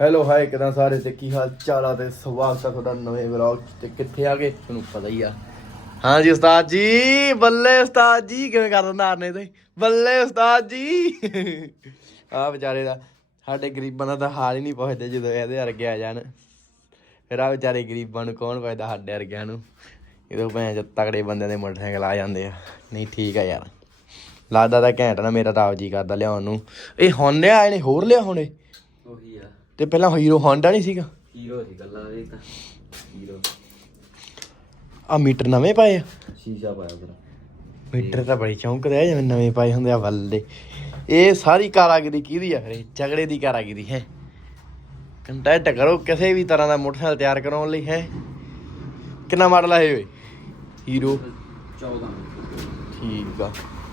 Hello hi ਕਿਦਾਂ ਸਾਰੇ ਤੇ ਕੀ ਹਾਲ ਚਾਲ ਆ ਤੇ ਸਵਾਗਤ ਆ ਤੁਹਾਡਾ ਨਵੇਂ ਵਲੌਗ ਤੇ ਕਿੱਥੇ ਆ ਗਏ? ਤੁਹਾਨੂੰ ਪਤਾ ਹੀ ਆ। ਹਾਂ ਜੀ ਉਸਤਾਦ ਜੀ, ਬੱਲੇ ਉਸਤਾਦ ਜੀ, ਕਿਵੇਂ ਕਰ ਦਿੰਦਾ ਆਰਨੇ ਤੇ? ਬੱਲੇ ਉਸਤਾਦ ਜੀ। ਆ ਵਿਚਾਰੇ ਦਾ, ਸਾਡੇ ਗਰੀਬਾਂ ਦਾ ਤਾਂ ਹਾਲ ਹੀ ਨਹੀਂ ਪੁੱਛਦੇ ਜਦੋਂ ਇਹਦੇ ਵਰਗੇ ਆ ਜਾਣ। ਫਿਰ ਆ ਵਿਚਾਰੇ ਗਰੀਬਾਂ ਨੂੰ ਕੌਣ ਪੁੱਛਦਾ ਸਾਡੇ ਵਰਗਿਆਂ ਨੂੰ? ਇਹਦੋਂ ਭੈਣ ਚ ਤਗੜੇ ਬੰਦਿਆਂ ਦੇ ਮੋਟਰਸਾਈਕਲ ਆ ਜਾਂਦੇ ਆ। ਨਹੀਂ, ਠੀਕ ਆ ਯਾਰ। ਲੱਗਦਾ ਤਾਂ ਘੈਂਟ ਨਾ ਮੇਰਾ ਤਾਂ ਆਪ ਜੀ ਕਰਦਾ ਲਿਆਉਣ ਨੂੰ। ਇਹ ਹੁਣ ਲਿਆ ਨੇ ਹੋਰ ਲਿਆ ਹੁਣੇ? ਤੇ ਪਹਿਲਾਂ ਹੀਰੋ ਹੋਂਡਾ ਨਹੀਂ ਸੀਗਾ? ਹੀਰੋ ਸੀ ਗੱਲਾਂ ਇਹ ਤਾਂ ਹੀਰੋ ਆ ਮੀਟਰ ਨਵੇਂ ਪਾਏ ਆ? ਸ਼ੀਸ਼ਾ ਪਾਇਆ ਤੇਰਾ। ਮੀਟਰ ਤਾਂ ਬੜੀ ਚੌਂਕਦੇ ਆ ਜਿਵੇਂ ਨਵੇਂ ਪਾਏ ਹੁੰਦੇ ਆ ਵੱਲੇ ਇਹ ਸਾਰੀ ਕਾਰਾਗਰੀ ਕਿਹਦੀ ਆ ਫਿਰ? ਝਗੜੇ ਦੀ ਕਾਰਾਗਰੀ ਹੈ? ਕੰਟੈਕਟ ਕਰੋ ਕਿਸੇ ਵੀ ਤਰ੍ਹਾਂ ਦਾ ਮੋਟਰਸਾਈਕਲ ਤਿਆਰ ਕਰਾਉਣ ਲਈ ਹੈ? ਕਿੰਨਾ ਮਾਡਲ ਇਹ ਓਏ? ਹੀਰੋ 14 ਠੀਕ ਆ।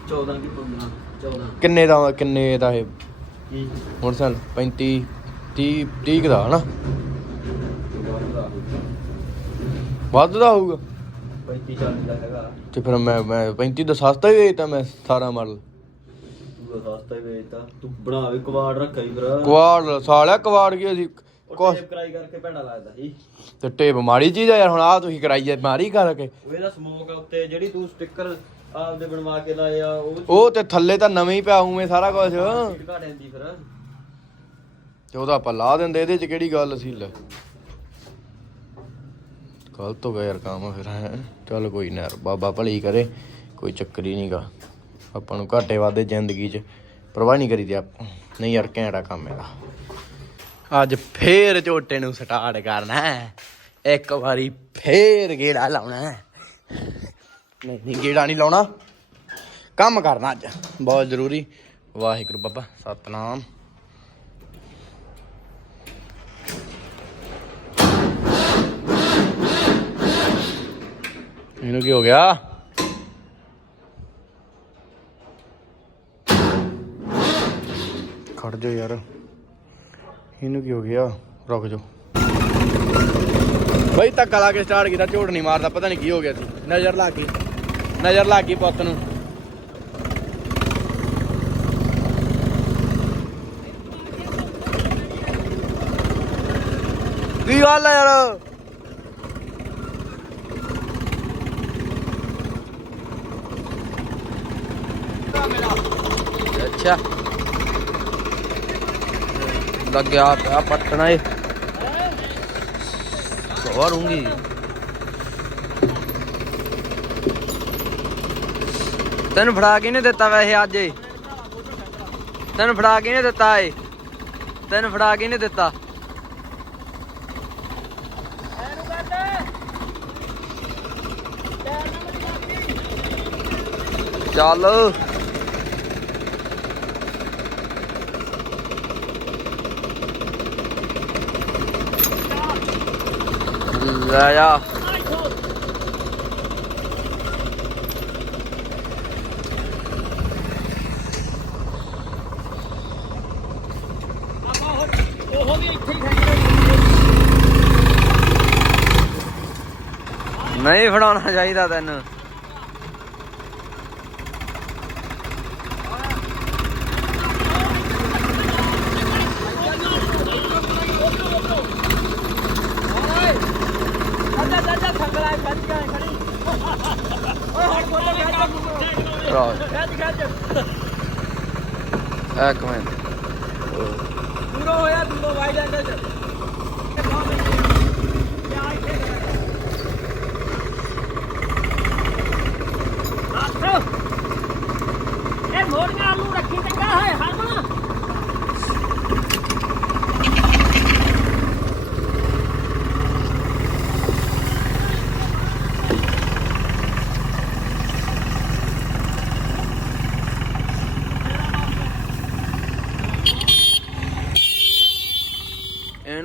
14 ਕੀ 15 14 ਕਿੰਨੇ ਦਾ ਕਿੰਨੇ ਦਾ ਇਹ ਮੋਟਰਸਾਈਕਲ? 35 30 30 ਦਾ ਹਨਾ? ਵੱਧ ਦਾ ਹੋਊਗਾ। 35 40 ਦਾ ਹੈਗਾ। ਤੇ ਫਿਰ ਮੈਂ ਮੈਂ 35 ਦਾ ਸਸਤਾ ਹੀ ਵੇਚਤਾ ਮੈਂ 18 ਮਾਡਲ। ਤੂੰ ਸਸਤਾ ਹੀ ਵੇਚਦਾ ਤੂੰ ਬਣਾਵੇ ਕਵਾੜ ਰੱਖਿਆ ਹੀ ਫਿਰ ਕੁਆੜ ਸਾਲਿਆ ਕੁਆੜ ਕੀ ਅਸੀਂ ਕੁਛ ਕਰਾਈ ਕਰਕੇ ਭੈੜਾ ਲੱਗਦਾ ਸੀ। ਤੇ ਟੇਪ ਮਾੜੀ ਚੀਜ਼ ਆ ਯਾਰ ਹੁਣ ਆ ਤੁਸੀਂ ਕਰਾਈ ਆ ਮਾਰੀ ਕਰਕੇ ਉਹ ਇਹਦਾ ਸਮੋਕ ਆ ਉੱਤੇ ਜਿਹੜੀ ਤੂੰ ਸਟicker ਆਪਦੇ ਬਣਵਾ ਕੇ ਲਾਏ ਆ ਉਹ ਉਹ ਤੇ ਥੱਲੇ ਤਾਂ ਨਵੇਂ ਹੀ ਪਿਆ ਉਵੇਂ ਸਾਰਾ ਕੁਝ ਸੀਟ ਘਾ ਲੈਂਦੀ ਫਿਰ। ਤੇ ਉਹਦਾ ਆਪਾਂ ਲਾ ਦਿੰਦੇ, ਇਹਦੇ ਚ ਕਿਹੜੀ ਗੱਲ ਸੀ ਲੈ? ਗਲਤ ਹੋ ਗਿਆ ਯਾਰ ਕੰਮ ਫਿਰ, ਹੈ? ਚੱਲ ਕੋਈ ਨਾ ਯਾਰ, ਬਾਬਾ ਭਲੀ ਕਰੇ, ਕੋਈ ਚੱਕਰ ਹੀ ਨਹੀਂਗਾ ਆਪਾਂ ਨੂੰ ਘਾਟੇ ਵਾਦੇ ਜ਼ਿੰਦਗੀ 'ਚ, ਪਰਵਾਹ ਨਹੀਂ ਕਰੀਦੀ ਆਪਾਂ ਨਹੀਂ ਯਾਰ, ਘੈਂਟਾ ਕੰਮ ਇਹਦਾ। ਅੱਜ ਫੇਰ ਝੋਟੇ ਨੂੰ ਸਟਾਰਟ ਕਰਨਾ ਹੈ। ਇੱਕ ਵਾਰੀ ਫੇਰ ਗੇੜਾ ਲਾਉਣਾ ਹੈ। ਨਹੀਂ ਨਹੀਂ, ਗੇੜਾ ਨਹੀਂ ਲਾਉਣਾ। ਕੰਮ ਕਰਨਾ ਅੱਜ। ਬਹੁਤ ਜ਼ਰੂਰੀ। ਵਾਹਿਗੁਰੂ ਬਾਬਾ, ਸਤਨਾਮ। ਇਹਨੂੰ ਕੀ ਹੋ ਗਿਆ? ਖੜ ਜਾ ਯਾਰ। ਇਹਨੂੰ ਕੀ ਹੋ ਗਿਆ? ਰੁਕ ਜਾ। ਬਈ ਧੱਕਾ ਲਾ ਕੇ ਸਟਾਰਟ ਕੀਤਾ ਝੋਟ ਨਹੀਂ ਮਾਰਦਾ, ਪਤਾ ਨਹੀਂ ਕੀ ਹੋ ਗਿਆ ਸੀ। ਨਜ਼ਰ ਲੱਗ ਗਈ ਨਜ਼ਰ ਲੱਗ ਗਈ ਪੁੱਤ ਨੂੰ। ਕੀ ਗੱਲ ਯਾਰ? ਅੱਛਾ। ਲੱਗ ਗਿਆ ਆ ਏ। ਸਵਾਰੂੰਗੀ ਤੈਨੂੰ ਫੜਾ ਕੇ ਨਹੀਂ ਦਿੱਤਾ ਵੈਸੇ ਅੱਜ ਏ। ਤੈਨੂੰ ਫੜਾ ਕੇ ਨਹੀਂ ਦਿੱਤਾ ਏ। ਤੈਨੂੰ ਫੜਾ ਕੇ ਨਹੀਂ ਦਿੱਤਾ। ਚੱਲ। ਲੈ ਜਾ ਨਹੀਂ ਫੜਾਉਣਾ ਚਾਹੀਦਾ ਤੈਨੂੰ ਭਰਾ ਇੱਕ ਮਿੰਟ ਦੂਰੋਂ ਹੋਇਆ ਦੂਰੋਂ ਵਾਈ ਲੈਂਦੇ ਚ ਇਹ ਮੋੜੀਆਂ ਨੂੰ ਰੱਖੀ ਚੰਗਾ ਹੋਏ ਹਰਮਨ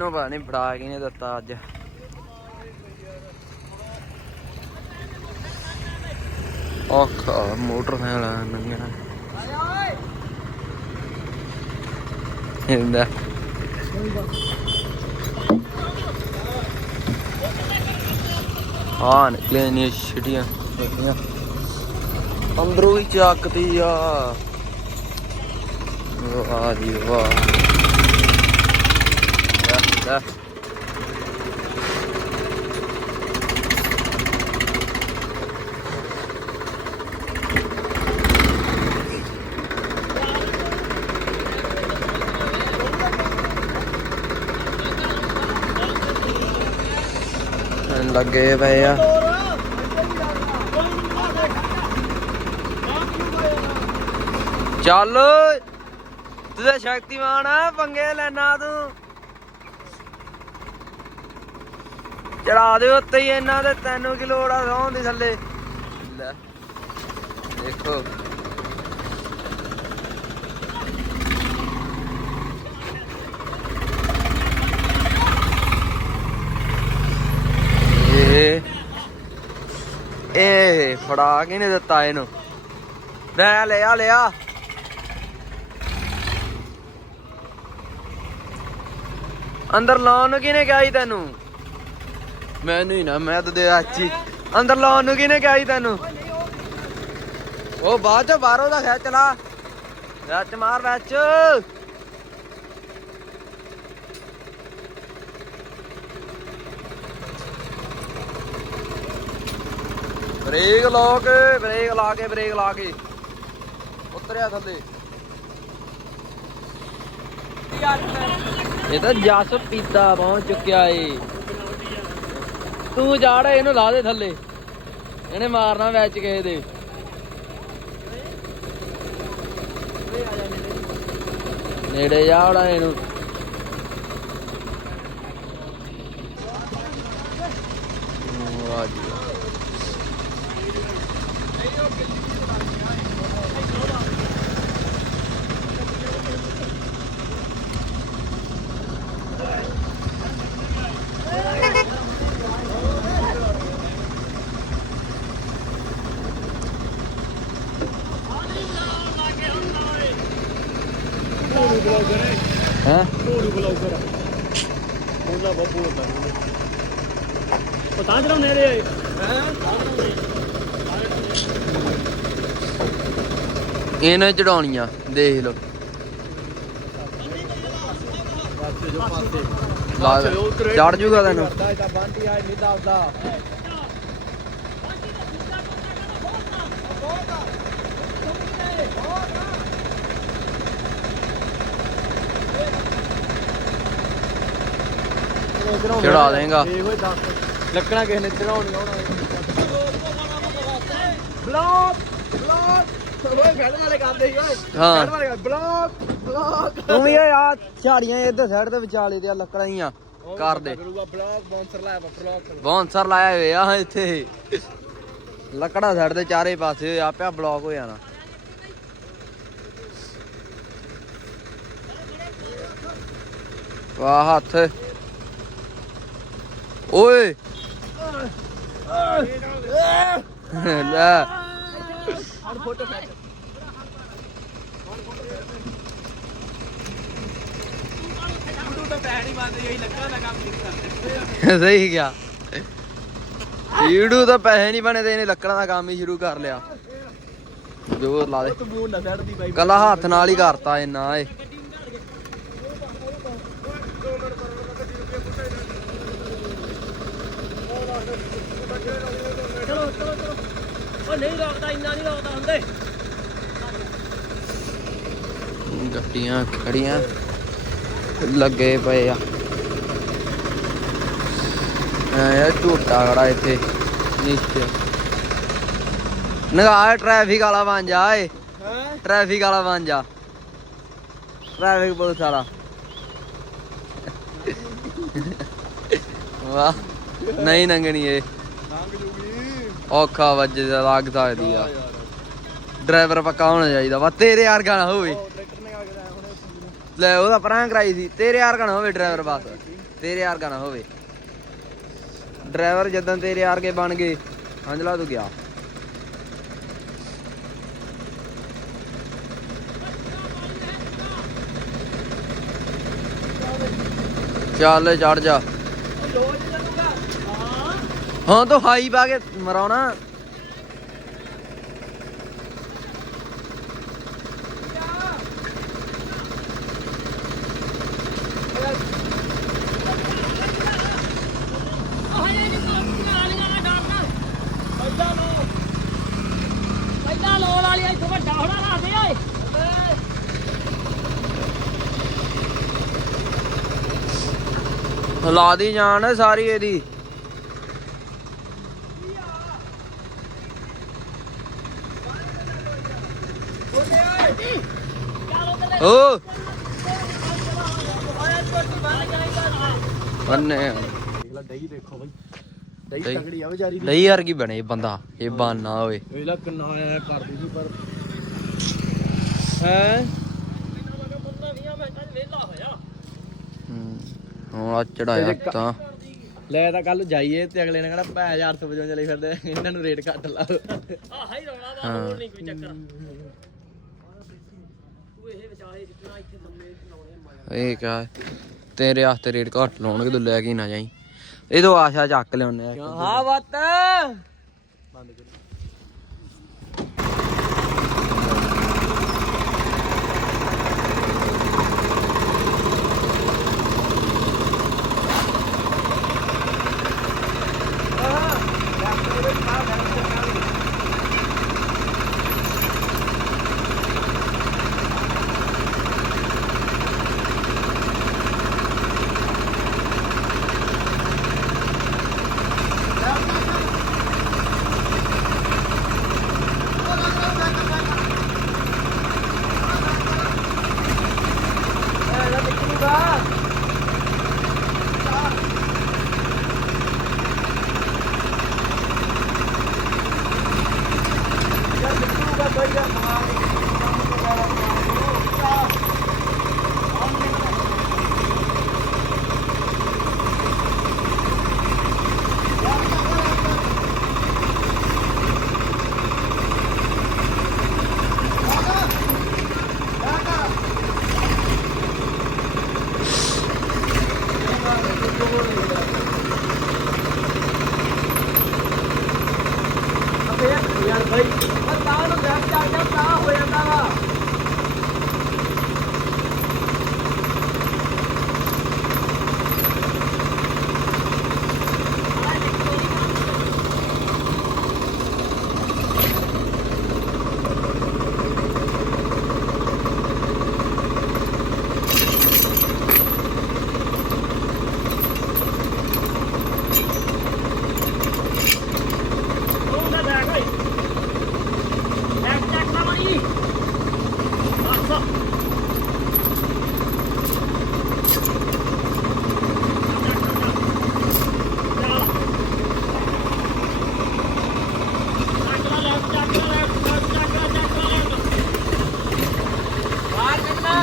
ਇਹਨੂੰ ਪਤਾ ਨਹੀਂ ਫੜਾ ਕੇ ਦਿੱਤਾ ਅੱਜ। ਔਖਾ ਮੋਟਰਸਾਈਕਲ ਨੰਗਣਾ। ਇਹਦਾ। ਹਾਂ ਨਿਕਲੇ ਨੇ ਛਿਟੀਆਂ ਛਿਟੀਆਂ। ਅੰਦਰੋਂ ਹੀ ਚੱਕਦੀ ਆ। ਵਾਹ ਜੀ ਵਾਹ ਲੈ ਲੱਗੇ ਪਏ ਆ। ਚੱਲ। ਤੂੰ ਤਾਂ ਸ਼ਕਤੀਮਾਨ ਆ ਪੰਗੇ ਲੈਣਾ ਤੂੰ। ਚੜਾ ਦੇ ਉੱਤੇ ਹੀ ਇਹਨਾਂ ਦੇ, ਤੈਨੂੰ ਕੀ ਲੋੜ ਆ ਸੌਣ ਥੱਲੇ। ਲੈ, ਦੇਖੋ। ਇਹ ਫੜਾ ਕੇ ਨੇ ਦਿੱਤਾ ਇਹਨੂੰ। ਲੈ, ਲਿਆ ਲਿਆ। ਅੰਦਰ ਲਾਉਣ ਨੂੰ ਕਿਹਨੇ ਕਿਹਾ ਸੀ ਤੈਨੂੰ? ਮੈਨੂੰ ਹੀ ਨਾ, ਮੈਂ ਤਾਂ ਦੇ ਅੱਛੀ ਅੰਦਰ ਲਾਉਣ ਨੂੰ ਕਿਹਨੇ ਕਿਹਾ ਸੀ ਤੈਨੂੰ? ਉਹ ਬਾਅਦ ਚ ਬਾਹਰੋਂ ਦਾ ਖਿੱਚ ਲਾ ਵਿੱਚ ਮਾਰ, ਵਿੱਚ। ਬ੍ਰੇਕ ਲਾ ਕੇ, ਬ੍ਰੇਕ ਲਾ ਕੇ, ਬ੍ਰੇਕ ਲਾ ਕੇ। ਉਤਰਿਆ ਥੱਲੇ। ਇਹ ਤਾਂ ਜਸ ਪੀਤਾ ਪਹੁੰਚ ਚੁੱਕਿਆ ਏ। ਤੂੰ ਜਾੜ, ਇਹਨੂੰ ਲਾ ਦੇ ਥੱਲੇ। ਇਹਨੇ ਮਾਰਨਾ ਵਿੱਚ ਕਿਸੇ ਦੇ। ਨੇੜੇ ਜਾ ਇਹਨੂੰ। ਵਾਹ ਜੀ ਵਾਹ। ਹੈਂ ਘੋੜੂ ਬਲੌਗਰ ਉਹਦਾ ਬੱਬੂ ਹੁੰਦਾ ਪਤਾ ਚਲਾਉਂਦੇ ਰੇ ਇਹਨੇ ਚੜਾਉਣੀਆਂ, ਦੇਖ ਲਓ। ਚੜ ਜੂਗਾ ਤੈਨੂੰ। ਚੜਾ ਦੇਗਾ। ਦੱਸ ਲੱਕੜਾਂ ਕਿਸੇ ਨੇ ਚੜਾਉਣੀਆਂ ਹੋਣਾ ਬਲੌਕ। ਓਏ ਖੜਨ ਵਾਲੇ ਕਰਦੇ ਸੀ ਓਏ ਹਾਂ। ਖੜਨ ਵਾਲੇ ਬਲੌਕ ਬਲੌਕ ਤੂੰ ਵੀ ਇਹ ਆ ਝਾੜੀਆਂ ਇੱਧਰ ਸਾਈਡ ਤੇ ਵਿਚਾਲੇ ਤੇ ਆ ਲੱਕੜਾਂ ਦੀਆਂ ਕਰ ਦੇ ਕਰੂਗਾ ਬਲੌਕ ਬਾਉਂਸਰ ਲਾਇਆ ਬਲੌਕ ਬੌਂਸਰ ਲਾਇਆ ਹੋਏ ਆ ਇੱਥੇ ਲੱਕੜਾਂ ਸਾਈਡ ਤੇ ਚਾਰੇ ਪਾਸੇ ਆਪਿਆ ਬਲੌਕ ਹੋ ਜਾਣਾ ਵਾਹ ਹੱਥ ਓਏ ਲੈ ਫੋਟੋ ਖਿੱਚ ਤੂੰ ਪੈਸੇ ਨਹੀਂ ਮੰਨਦੇ ਇਹੀ ਲੱਕੜਾਂ ਦਾ ਕੰਮ ਨਹੀਂ ਕਰਦੇ। ਸਹੀ ਗਿਆ ਈੜੂ ਤਾਂ ਪੈਸੇ ਨਹੀਂ ਬਣੇ ਤੇ ਇਹਨੇ ਲੱਕੜਾਂ ਦਾ ਕੰਮ ਹੀ ਸ਼ੁਰੂ ਕਰ ਲਿਆ। ਜੋਰ ਲਾ ਦੇ। ਤੂੰ ਮੂੰਹ ਨਾ ਸੜਦੀ ਬਾਈ। ਕੱਲਾ ਹੱਥ ਨਾਲ ਹੀ ਕਰਤਾ ਇੰਨਾ ਏ ਚਲੋ ਚਲੋ ਚਲੋ। ਉਹ ਨਹੀਂ ਰੋਕਦਾ ਇੰਨਾ ਨਹੀਂ ਰੋਕਦਾ ਹੁੰਦੇ। ਗੱਡੀਆਂ ਖੜੀਆਂ। ਲੱਗੇ ਪਏ ਆ। ਆ ਯਾਰ ਝੂਟਾ ਖੜਾ ਇੱਥੇ ਨੀਚੇ। ਨਗਾ ਟ੍ਰੈਫਿਕ ਵਾਲਾ ਬਣ ਜਾ ਏ ਟ੍ਰੈਫਿਕ ਵਾਲਾ ਬਣ ਜਾ। ਟ੍ਰੈਫਿਕ ਪੁਲਿਸ ਵਾਲਾ। ਵਾਹ ਨਹੀਂ ਲੰਘਣੀ ਏ ਔਖਾ ਵੱਜ ਲੱਗ ਸਕਦੀ ਆ। ਡਰਾਈਵਰ ਪੱਕਾ ਹੋਣਾ ਚਾਹੀਦਾ। ਵਾ ਤੇਰੇ ਯਾਰ ਗਾਣਾ ਹੋਵੇ ਉਹ ਟਰੈਕਟਰ ਨੇ ਆ ਕੇ ਲਾਇਆ ਹੁਣੇ ਲੈ ਉਹਦਾ ਪਰਾਂ ਕਰਾਈ ਸੀ। ਤੇਰੇ ਯਾਰ ਗਾਣਾ ਹੋਵੇ ਡਰਾਈਵਰ ਬਸ? ਤੇਰੇ ਯਾਰ ਗਾਣਾ ਹੋਵੇ? ਡਰਾਈਵਰ ਜਦੋਂ ਤੇਰੇ ਯਾਰ ਕੇ ਬਣ ਗਏ ਹੰਜਲਾ ਤੂੰ ਗਿਆ ਚੱਲ ਚੜ ਜਾ। ਹਾਂ। ਤੂੰ ਹਾਈ ਪਾ ਕੇ ਮਰਾਉਣਾ। ਲਾ ਦੀ ਜਾਣ ਸਾਰੀ ਇਹਦੀ। ਓ। ਬੰਨੇ ਦੇਖ ਲੈ ਦਹੀਂ ਦੇਖੋ ਬਈ। ਦਹੀਂ ਦਹੀਂ। ਤਗੜੀ ਆ ਵਿਚਾਰੀ ਦੀ। ਨਹੀਂ ਵਰਗੀ ਬਣੇ ਬੰਦਾ ਇਹ ਬਾਨਾ ਹੋਵੇ। ਵੇਲਾ ਕਿੰਨਾ ਆਇਆ ਕਰਦੀ ਸੀ ਪਰ। ਹੂੰ। ਹੁਣ ਆ ਚੜਾਇਆ ਤੇਰੇ ਕ- ਤਾਂ। ਲੈ ਤਾਂ ਕੱਲ ਜਾਈਏ ਤੇ ਅਗਲੇ ਨੇ ਕਹਣਾ ਭੈ 800 ਵਜੋਂ ਚਲੇ ਫਿਰਦੇ ਇਹਨਾਂ ਨੂੰ ਰੇਟ ਘੱਟ ਲਾਓ ਆਹ ਹੀ ਰੌਲਾ ਵਾ। ਹੋਰ ਨਹੀਂ ਕੋਈ ਚੱਕਰ। ਤੂੰ ਇਹ ਵਿਚਾਲੇ ਜਿੱਤਣਾ ਇੱਥੇ ਲੰਮੇ ਲਾਉਣੇ ਮਜ਼ਾ ਇਹ ਕਿਆ ਤੇਰੇ ਹੱਥ ਰੇਟ ਘੱਟ ਲਾਉਣਗੇ ਤੂੰ ਲੈ ਕੇ ਨਾ ਜਾਈ। ਇਹ ਤੋਂ ਆਸ਼ਾ ਚੱਕ ਲਿਆਉਨੇ ਆ। ਹਾਂ ਬੱਤ। ਬੰਦ ਕਰ।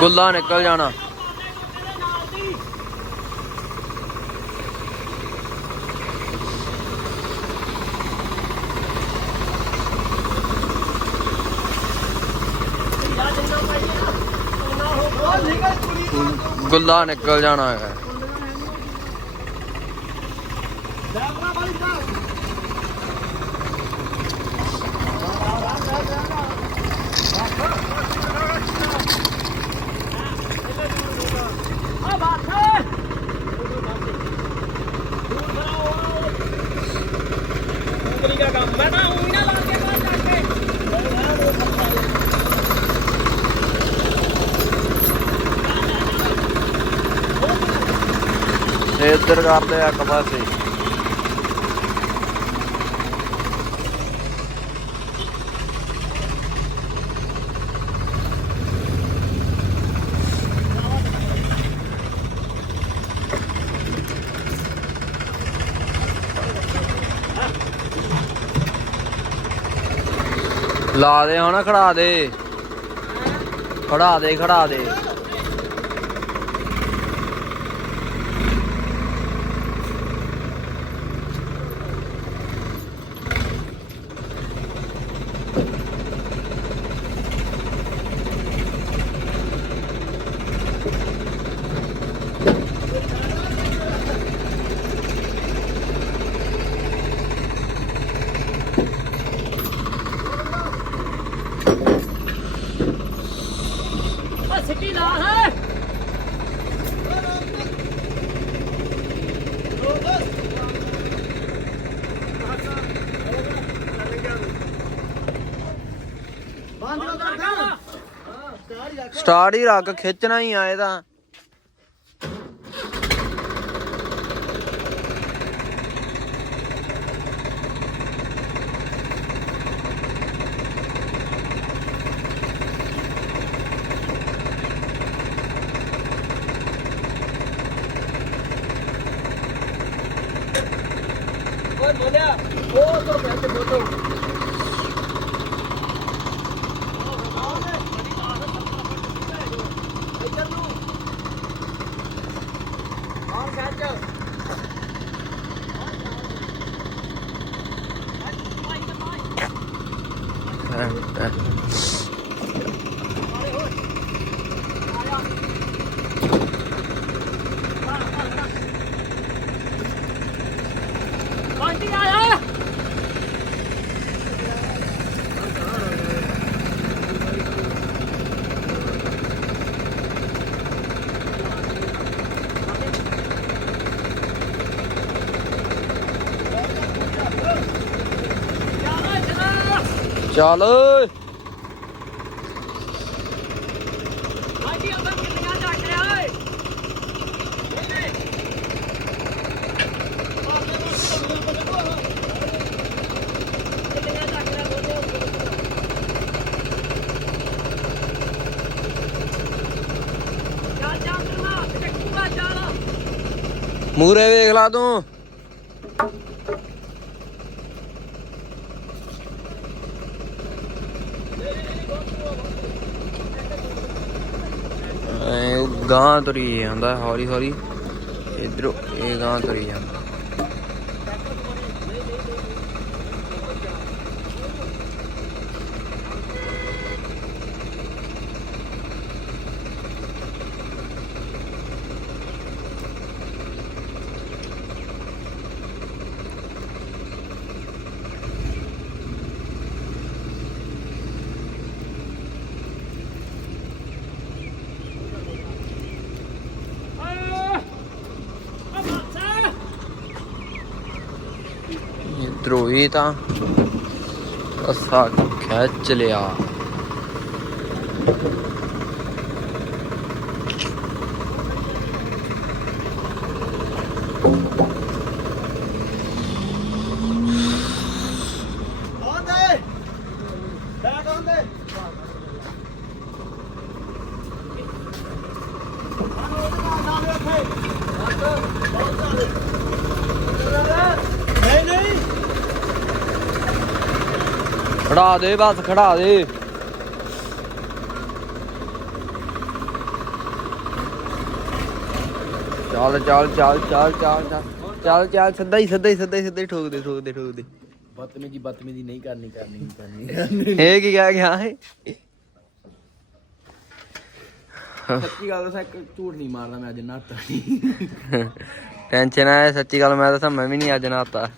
ਗੁੱਲਾ ਨਿਕਲ ਜਾਣਾ। ਗੁੱਲਾ ਨਿਕਲ ਜਾਣਾ ਹੈ। ਆ ਬਾਤ ਹੈ ਉਂਗਲੀ ਦਾ ਕੰਮ ਮੈਂ ਤਾਂ ਉਂਗਲੀ ਨਾ ਲਾ ਕੇ ਬਾਹਰ ਜਾ ਕੇ ਇਹ ਇੱਧਰ ਕਰਦੇ ਆ ਇੱਕ ਪਾਸੇ। ਲਾ ਦੇ ਹੁਣ ਖੜਾ ਦੇ। ਖੜਾ ਦੇ ਖੜਾ ਦੇ। ਸਟਾਰਟ ਹੀ ਰੱਖ ਖਿੱਚਣਾ ਹੀ ਆਏ ਤਾਂ। ਓਏ ਬੋਲਿਆ ਉਹ ਤੋਂ ਪੈਸੇ ਬੋਤਲ Trời ơi! ਮੂਰੇ ਵੇਖ ਲਾ ਤੂੰ। ਐ ਉਹ ਗਾਂ ਤੁਰੀ ਜਾਂਦਾ ਹੌਲੀ ਹੌਲੀ ਇਧਰੋਂ ਇਹ ਗਾਂ ਤੁਰੀ ਜਾਂਦਾ। ਰੋਹਿਤ ਆ ਅਸਾ ਖਿੱਚ ਲਿਆ। ਖੜਾ ਦੇ ਬਸ ਖੜਾ ਦੇ। ਚੱਲ ਚੱਲ ਚੱਲ ਚੱਲ ਚੱਲ ਚੱਲ ਚੱਲ ਸਿੱਧਾ ਹੀ ਸਿੱਧਾ ਹੀ ਸਿੱਧਾ ਹੀ ਸਿੱਧਾ ਠੋਕ ਦੇ ਠੋਕ ਦੇ ਠੋਕ ਦੇ ਬਤਮੀਜੀ ਬਤਮੀਜੀ ਨਹੀਂ ਕਰਨੀ ਕਰਨੀ ਕਰਨੀ। ਇਹ ਕੀ ਕਹਿ ਗਿਆ ਹੈ ਸੱਚੀ ਗੱਲ ਦੱਸਾਂ ਇੱਕ ਝੂਠ ਨਹੀਂ ਮਾਰਦਾ ਮੈਂ ਅੱਜ ਨਾਤਾ ਨਹੀਂ। ਟੈਨਸ਼ਨ ਆਇਆ ਸੱਚੀ ਗੱਲ ਮੈਂ ਦੱਸਾਂ ਮੈਂ ਵੀ ਨਹੀਂ ਅੱਜ ਨਾਤਾ।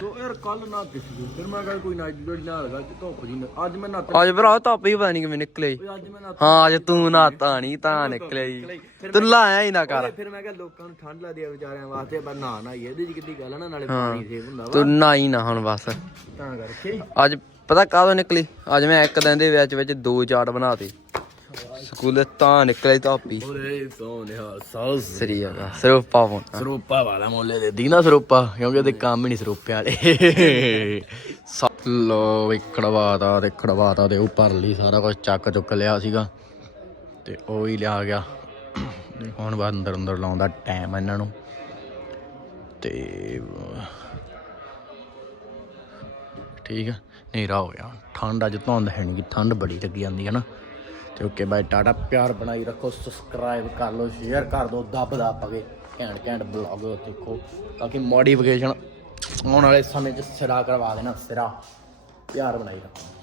ਸੋ ਯਾਰ ਕੱਲ ਨਾ ਦਿਸਦੀ ਫਿਰ ਮੈਂ ਕਿਹਾ ਕੋਈ ਨਾ ਜਿਹੜੀ ਨਾ ਲਗਾ ਧੁੱਪ ਜੀ ਨਾ- ਅੱਜ ਮੈਂ ਨਾਤਾ ਅੱਜ ਭਰਾ ਧੁੱਪ ਹੀ ਪਤਾ ਨਹੀਂ ਕਿਵੇਂ ਨਿਕਲੇ। ਓਏ ਅੱਜ ਮੈਂ ਨਾਤਾ ਹਾਂ ਅੱਜ ਤੂੰ ਨਾਤਾ ਨਹੀਂ ਤਾਂ ਨਿਕਲਿਆ ਹੀ। ਤੂੰ ਲਾਇਆ ਹੀ ਨਾ ਕਰ। ਫਿਰ ਮੈਂ ਕਿਹਾ ਲੋਕਾਂ ਨੂੰ ਠੰਡ ਲੱਗਦੀ ਆ ਵਿਚਾਰਿਆਂ ਵਾਸਤੇ ਪਰ ਨਾ ਨਾ ਇਹਦੇ ਚ ਕਿੱਡੀ ਗੱਲ ਆ ਨਾ ਨਾਲੇ ਪਾਣੀ ਸੇਵ ਹੁੰਦਾ ਵਾ। ਤੂੰ ਨਾਈ ਨਾ ਹੁਣ ਬਸ। ਤਾਂ ਕਰਕੇ। ਅੱਜ ਪਤਾ ਕਾਹਦੋਂ ਨਿਕਲੀ? ਅੱਜ ਮੈਂ ਇੱਕ ਦਿਨ ਦੇ ਵਿੱਚ ਵਿੱਚ ਦੋ ਚਾਰਟ ਬਣਾਤੇ ਸਕੂਲੇ ਤਾਂ ਨਿਕਲੇ ਧੋਪੀ ਓਰੇ ਸੋਨਿਆ ਸਾਸ ਸਰੀ ਆ ਸਰੂਪਾ ਪਾਉਣਾ ਸਰੂਪਾ ਵਾਲਾ ਮੋਲੇ ਦੇ ਦੀਨਾ ਸਰੂਪਾ ਕਿਉਂਕਿ ਉਹਦੇ ਕੰਮ ਹੀ ਨਹੀਂ ਸਰੂਪੇ ਵਾਲੇ। ਸਾ- ਲੋ ਵੀ ਖੜਵਾਤਾ ਤੇ ਖੜਵਾਤਾ ਤੇ ਉਹ ਭਰ ਲਈ ਸਾਰਾ ਕੁਝ ਚੱਕ ਚੁੱਕ ਲਿਆ ਸੀਗਾ। ਤੇ ਉਹ ਹੀ ਲਿਆ ਗਿਆ। ਤੇ ਹੁਣ ਬਾਅਦ ਅੰਦਰ ਅੰਦਰ ਲਾਉਂਦਾ ਟਾਈਮ ਇਹਨਾਂ ਨੂੰ। ਤੇ ਠੀਕ ਹੈ ਹਨੇਰਾ ਹੋ ਗਿਆ। ਠੰਡ ਅੱਜ ਧੁੰਦ ਹੈ ਨਹੀਂ ਠੰਡ ਬੜੀ ਲੱਗੀ ਜਾਂਦੀ ਹੈ ਨਾ। ਤੇ ਓਕੇ ਬਾਈ ਟਾਟਾ ਪਿਆਰ ਬਣਾਈ ਰੱਖੋ ਸਬਸਕ੍ਰਾਈਬ ਕਰ ਲਓ ਸ਼ੇਅਰ ਕਰ ਦਿਓ ਦੱਬ ਦੱਬ ਕੇ ਘੈਂਟ ਘੈਂਟ ਬਲੌਗ ਦੇਖੋ। ਤਾਂ ਕਿ ਮੋਡੀਫਿਕੇਸ਼ਨ ਆਉਣ ਵਾਲੇ ਸਮੇਂ 'ਚ ਸਿਰਾ ਕਰਵਾ ਦੇਣਾ, ਸਿਰਾ। ਪਿਆਰ ਬਣਾਈ ਰੱਖੋ।